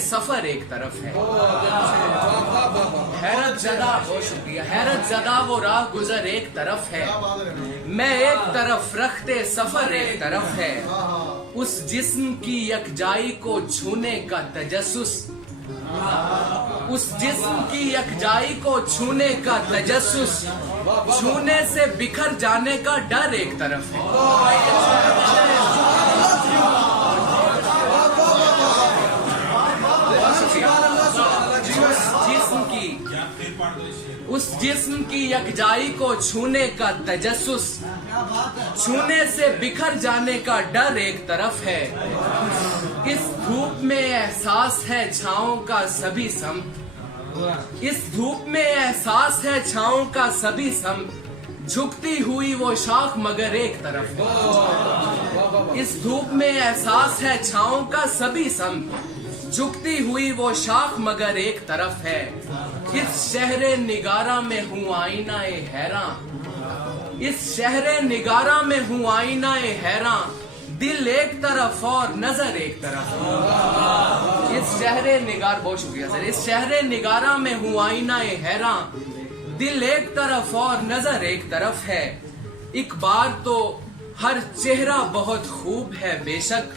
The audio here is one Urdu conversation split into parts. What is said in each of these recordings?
سفر ایک طرف ہے. حیرت زدہ، بہت شکریہ. حیرت زدہ وہ راہ گزر ایک طرف ہے، میں ایک طرف رکھتے سفر ایک طرف ہے. اس جسم کی یکجائی کو چھونے کا تجسس، اس جسم کی یکجائی کو چھونے کا تجسس، چھونے سے بکھر جانے کا ڈر ایک طرف ہے. اس جسم کی یکجائی کو چھونے کا تجسس، چھونے سے بکھر جانے کا ڈر ایک طرف ہے. اس دھوپ میں احساس ہے چھاؤں کا سبھی سم، اس دھوپ میں احساس ہے چھاؤں کا سبھی سم، جھکتی ہوئی وہ شاخ مگر ایک طرف ہے. اس دھوپ میں احساس ہے چھاؤں کا سبھی سم، جھکتی ہوئی وہ شاخ مگر ایک طرف ہے. اس شہر نگارہ میں ہوں آئینہ حیراں، اس شہر نگارہ میں ہوں آئینہ حیراں، دل ایک طرف اور نظر ایک طرف. اس شہر نگار، بہت شکریہ سر. اس شہر نگارہ میں ہوں آئینہ حیراں، دل ایک طرف اور نظر ایک طرف ہے. ایک بار تو ہر چہرہ بہت خوب ہے بے شک،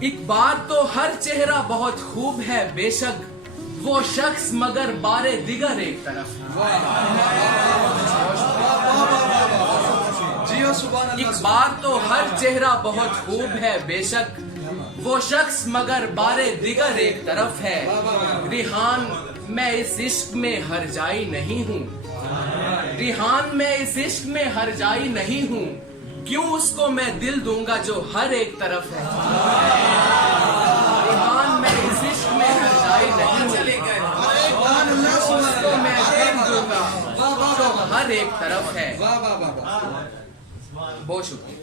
ایک بار تو ہر چہرہ بہت خوب ہے بے شک، وہ شخص مگر بارے دیگر ایک طرف. ایک بار تو ہر چہرہ بہت خوب ہے بے شک، وہ شخص مگر بارے دیگر ایک طرف ہے. ریحان میں اس عشق میں ہر جائی نہیں ہوں، ریحان میں اس عشق میں ہر جائی نہیں ہوں، کیوں اس کو میں دل دوں گا جو ہر ایک طرف ہے. ریحان میں اس عشق میں ہر جائی نہیں ہوں، اس کو میں دل دوں گا جو ہر ایک طرف ہے. بہت شکریہ.